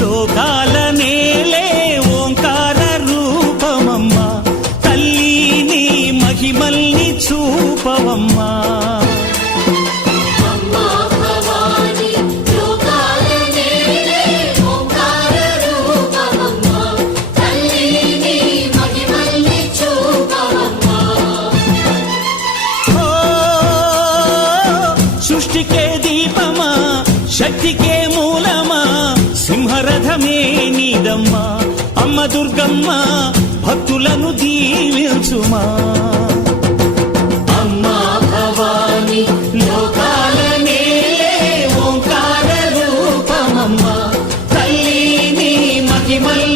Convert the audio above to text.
లోకాల నేలే ఓంకార రూపమమ్మా తల్లి నీ మహిమల్ని చూపవమ్మా సృష్టికే దీపమా శక్తికే మూలమా సింహరథమే నీదమ్మా అమ్మ దుర్గమ్మ భక్తులను దీవించుమా అమ్మా భవాని లోకాల నేలే ఓంకార రూపమమ్మా తల్లి నీ మహిమల్